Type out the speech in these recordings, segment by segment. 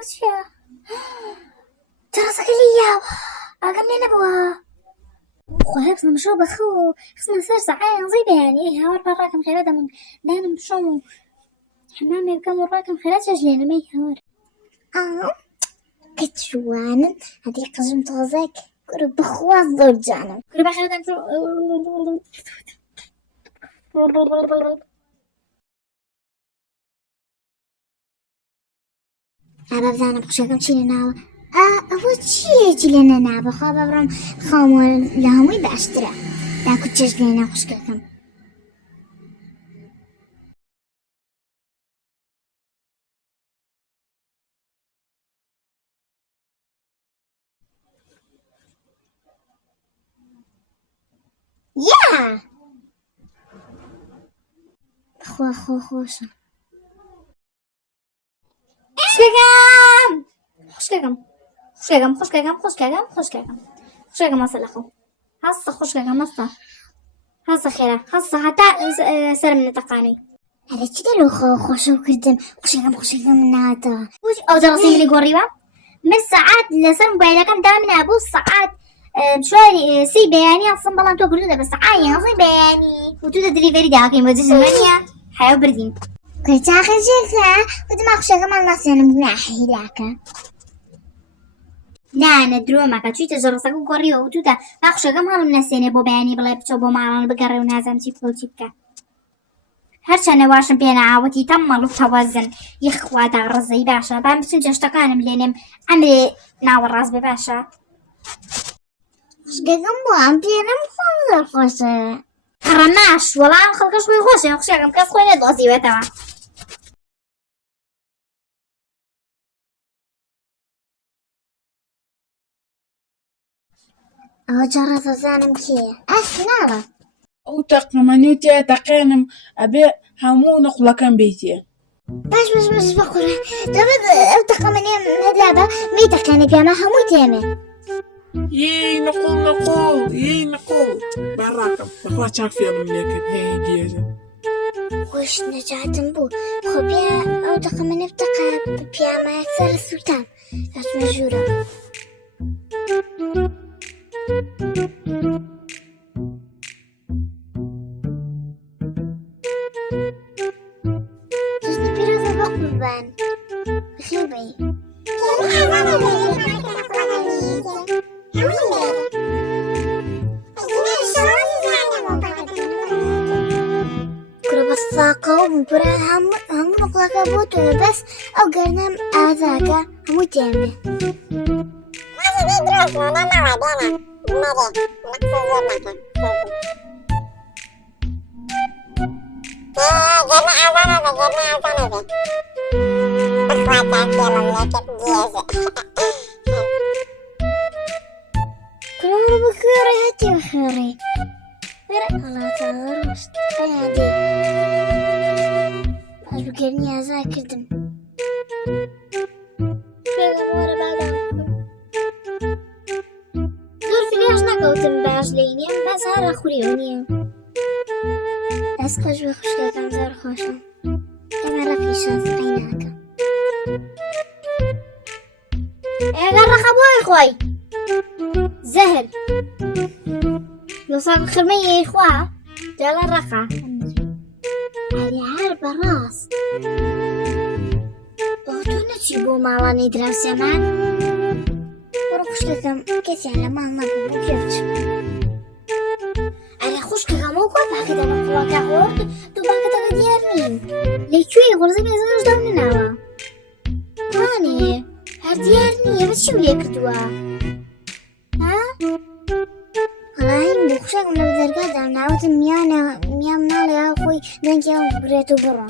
وچیە جەڕسەکە لیاوە ئاگەم لێ نەبووە خۆی بزنم شۆ بەخۆ خستمە سەر سەعای ئەنزەی بەیانی هاوار پاڕاکەم خێرا دەمون دانم بشۆم و حمامێ بکەم و ڕاکەم خێرا چێژ لێنەمەی هاوار کە جوانم هەدی قژم تۆزێک گورە بخواز زۆر جانم گورە بەخێرەدەم شۆ ئابا بزانم خوشەکەم چی لە ناوە ئەوە چیەکی لە نەنابە خوا بەبڕم خاومۆ لە هەمووی باشترە داکو چێژ لێنە خوشکەکەم یا خوا خۆشە خوشکەکەم مەسە لەخۆ هەستە خوشکەکەم هەستە خێرا هەستە هەتا سەرم نەتەقانی هەرە چی دەلۆ خۆشە کردم خوشکەکەم ناتەوە ئەو جەڕسی منی گۆڕیوە من سەعات لەسەر موبایلەکەم دامنا بوو سەعات شواری سی بەیانی هەڵسم بەڵام تۆ کردوتە بە سەعای یانزەی بەیانی و تو دەلیڤەری داکەین بۆ جژمەنیە حیاو بردین کەچاخەجێکە وتما خوشەکەمان ناسێنم گوناحیلاکە نانە درۆمەکە چیتە جەڕسەکە و گۆڕیوە و توتە با خوشەکەم هەڵم نەسێنێ بۆ بەیانی بڵێ بچۆ بۆ ماڵان بگەڕێ و نازانم چی بکە و چی بکە هەرچەندە واشم پێ نەئاوەتی تەممەڵ و تەوەزن یخوادا ڕزەی باشە با بچم جەشتەکانم لێنێم ئەمرێ ناوەڕاست بێ باشە خوشکەکەم بۆ ئەم پێنەم خۆم زۆر خۆشە ڕەماش وەڵام خەڵکەش خۆی خۆشە خوشەکەم کەس خۆی نەدۆزیوێتەوە ئەوە جەڕەتە زانم کێیە ئەسناڵە ئەو تەقەمەنی و تێ تەقێنم ئەبێ هەموو نەقوڵەکەم بیتێ باش بەخۆرە دەبێت ئەو تەقەمەنیە هەدلابە می تەقێنە پێمە هەمووی تێمێ یەی نەقوڵ باڕاکەم بەخوا چاک فێڵم لێ کرد هەیە گێژە خۆش نەجاتم بوو خۆ پێ ئەو تەقەمەنە بتەقە پیامایەک سەر سووتان ئەچمە ژوورە جژنی پیرۆزە بۆ قوربان بخێر بەی گورە بە ساقە و گورە هەموو نقڵەکە بۆ تۆ بەس ئەو گەرنەم ئازاکە هەمووی تێمێ كلهم بخيري هاتي بخيري الله تعالى رشت عادي باش بكرني هزا كردم شوية ورا بعدها زور في ليش نقوتم باش ليني بس هارا خوريوني بس قجوة خوش لكم زور خوشم كما رقيشة عيناك ايه غرق ابوي خوي زهر لو صار خرمية إخوة جال الرقعة هذه عاربة راس أغتونا تجيبوا مالاني دراس يمان وروخش لكم كيسي على مالنا بمكيوش أنا خوش كم موقع باكدا مقواك أخوات تو باكدا غديارنين ليكوي غرزي بيزنش دوني ناوا هاني هرديارني بس شو ليك دوا والله بخشاكم لو درجات نعود ميام نالي أخوي دنجي بريتو برا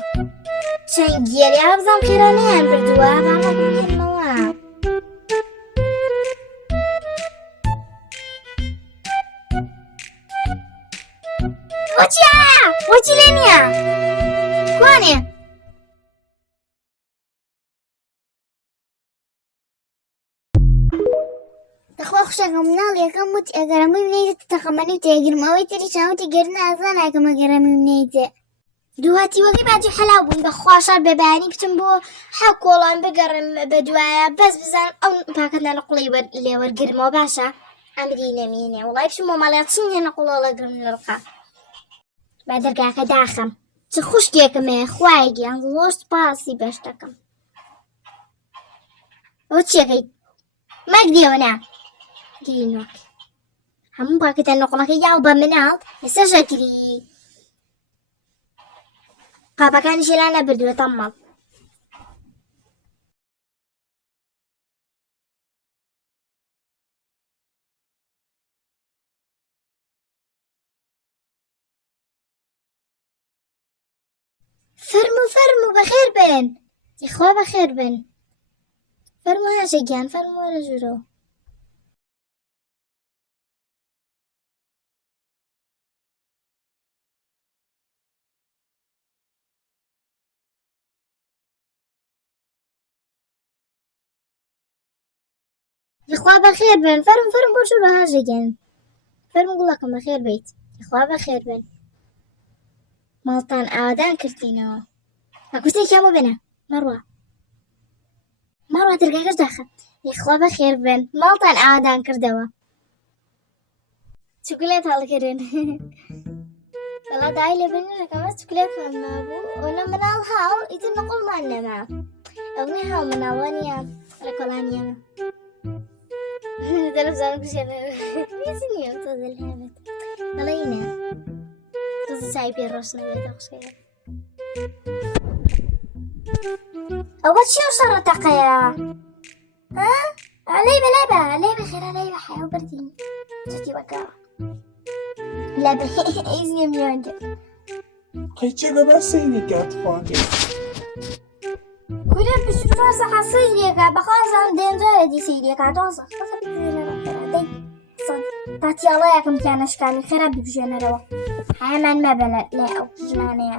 شنجيلي أبزام خيراني بردوا بعمل من المواب وچي لينيا كواني أخوة خوشاكم نالي أكمل أجرامي منيت تخمني تيجر ما ويتري شاو تيجرنا أصلا أكمل أجرامي منيت دواتي وەگەی باجی حەلاو بوون بە خواشار بەبانی بچم بۆ حەو کۆڵان بگەڕم بە دوایە بەس بزان ئەو پاکەتە لە قوڵی لێوەرگرمەوە باشە ئەمری نەمێنێ وڵای بچم بۆ ماڵێ چین هێنە قوڵەڵەگرم لەڕقا با دەرگاکە داخەم چ خوشکێکمێ خوای گیان زۆشت پاسی بەش دەکەم ئەو چیەکەی مەک دیێوەنا گرینۆک هەموو پاکەتە نەقڵەکە یاو بە مناڵ ئێستا ژەگری قاپەکانیشی لا نەبردووەتە ماڵ فەرموو بەخێر بن یخوا بەخێر بن فەرموو هاشەگیان فەرموو وەرە ژوورەوە یخوا بەخێر بن فەرموو بۆ ژوورەوە هاشەگیان فەرموو گوڵەکەم بەخێر بیت یخوا بەخێر بن ماڵتان ئاوادان کردینەوە ئەکوتێکیان بۆ بنە مەڕوا دەرگاکەش داخە یخوا بەخێر بن ماڵتان ئاوادان کردەوە چوکلێت هەڵگرن وەڵا دای لە بنەکەمە چوکلێتمان مابوو ئەوە مناڵ هاو ئیتر نەقڵمان نەما ئەوەی هاو مناڵوە نییە لە کۆڵانیەمە دەلەبزانم کشێنە نییە تۆ دەلهێنێت دەڵێینە تۆزە چای پێ ڕۆشت نەبێتە خوشکەکە ئەوە چی ئەو شەڕەتەقەیە لەی بە خێرا لەی بە حەیاو بردین چەتی وەکەوە لا بەئیزنیە میوانجە قەیچێگە بە سەینێکات خواگە کورێ بشروڕازە حەسەیرێکە بەخوازان دێنجارە دیسەیرێکە دۆزە خەزە بگوێنەرەوە خێرا دەی تاتیاڵەیەکم پیانەشکانی خێرا ببژێنەرەوە حەیەمان مەبە لە ئەو ژنانەیە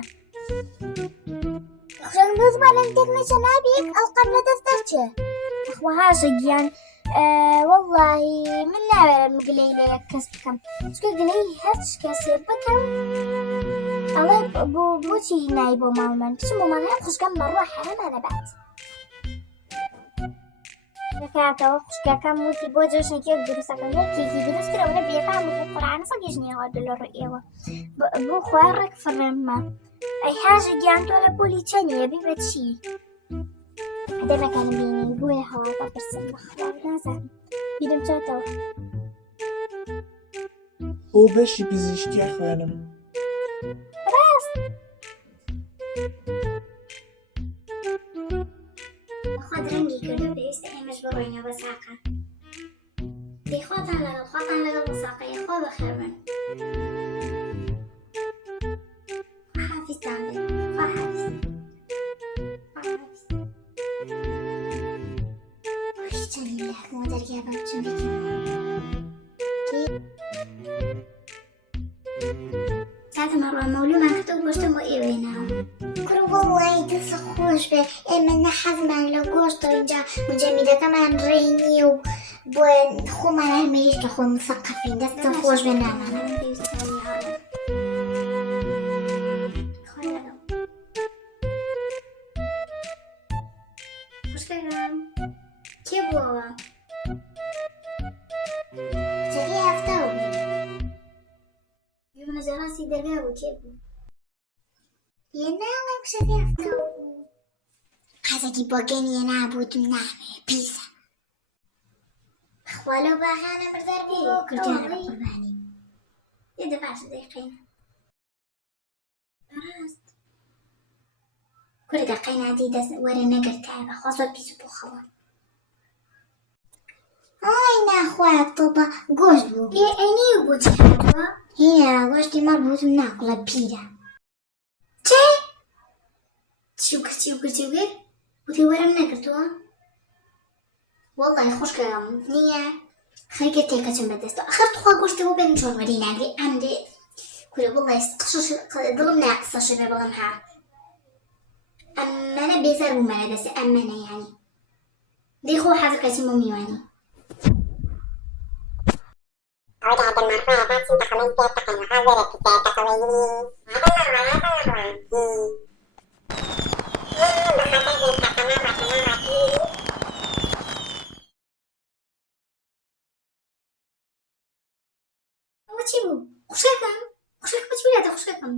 خۆشم دەزمانم تێکنەچە نابێک ئەڵقەم لە دەستەرچێ ئەخوا هاشە گیان وەڵڵاهی من ناوێرم گلەی لە یەک کەس بکەم چکە گلەی هەرچ کەسێ بکەم ئەڵێ بۆچی نایی بۆ ماڵمان بچم بۆ ماڵەیە خوشکەم بەڕوا حەرەمانە بات کاکەوە خوشکەکەم وتی بۆ جۆشنێکێک دروستەکەم کێکی دروست کرەوە بێکام بۆ قورعانە سەگیش نییەوە لە ڕووی ئێوە بۆ خوای ڕێک فڕێممە ئەی هاژە گیان تۆ لە پۆلی چەندیە بی بە چی دەمەکانم بینی بۆیە هەواڵە پرسم بەخوا نازانم بیرم چۆتەوە بۆ بەشی پزیشکیە خوێنم ڕاست بەخوا درەنگی کردو پێویستە ئێمەش بڕۆینەوە بە ساقە بێخواتان لەگەڵ خواتان لەگەڵ بە ساقەیە خوا بەخێر بن حافیزتان بێت خوا حافیز چەندی لە حکومە دەرگا بەم چون بکەمەوە ساتە مەڕوا مەولومان کردەوە گۆشتم بۆ ئێوێناوە کوڕ وەڵڵی دەسە خۆش بێ ئێمە نەحەزمان لە گۆشتەوە اینجا مجەمیدەکەمان ڕێی نییە و بۆ خۆمان هەرمەیش لە خۆ مسەقەفین دەستم خۆش بێ نامانە خوشکەکەم کێ بووەوە چەکەی هەفتاو بوو منە جەڕاستی دەرگا بوو کێ بوو ناڵێم شەکەی هەفتاو بوو قازێکی بۆ گەنیە نابووتم نامێ پیسە خوا لەو باغانە بەردار بێ کردیانە بە قوربانی دێدە باشە دەیقینە ڕاست کوڕی دەقیناتی دەست وەرە نەگرتایە بەخوا زۆر پیس بۆ خەوە ئای ناخوایە تۆپە گۆشت بوو ئەینی بۆچی هاتووە هینا گۆشتی مەڕ بووتم ناکوڵە پیرە چێ چیو کرد وتی وەرم نەگرتووە وەڵڵای خوشکەکەم نییە خەریکە تێکەچم بەدەستەوە ئەخەر تخوا گۆشتە بۆ بێن چۆن وەری ناگری ئەم دێ کورە وەڵڵای دڵم نایە قسەشە بێ بەڵام ها ئەمانە بێزار بوومانە دەستێ ئەمانە یانی دەی خۆ حەزر کەچیم بۆ میوانی أود أن المرفوع ذات تقليد تقن هذا الكتاب تقويني هذا المرفوع ئەوە چی بوو؟ خوشکەکەم خوشکەکە چی لێتە خوشکەکەم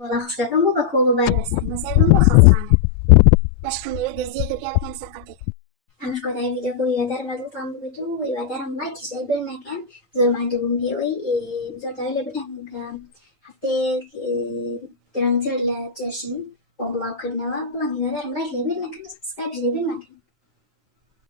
وەڵا خوشکەکەم بوو بە کۆڵ و بەر بەسەر مەسەر بم بۆ خەڵخانە بەشکم لەوێ دەزیەکە پیا بکەن سەقەتێک ئەمش کۆتایی ڤیدیۆ بۆ هیوادار بە دڵتان ببێت و هیوادارم لایکیش لای بەر نەکەن زۆر مادوو بووم پێوەی زۆر داوای لێ بەر نەکەم کە هەفتەیەک درەنگتر لە جێشن بۆ بڵاوکردنەوە بەڵام هیوادارم لایک لێ بەر نەکەن و سەبسکرایبش لێ بەر نەکەن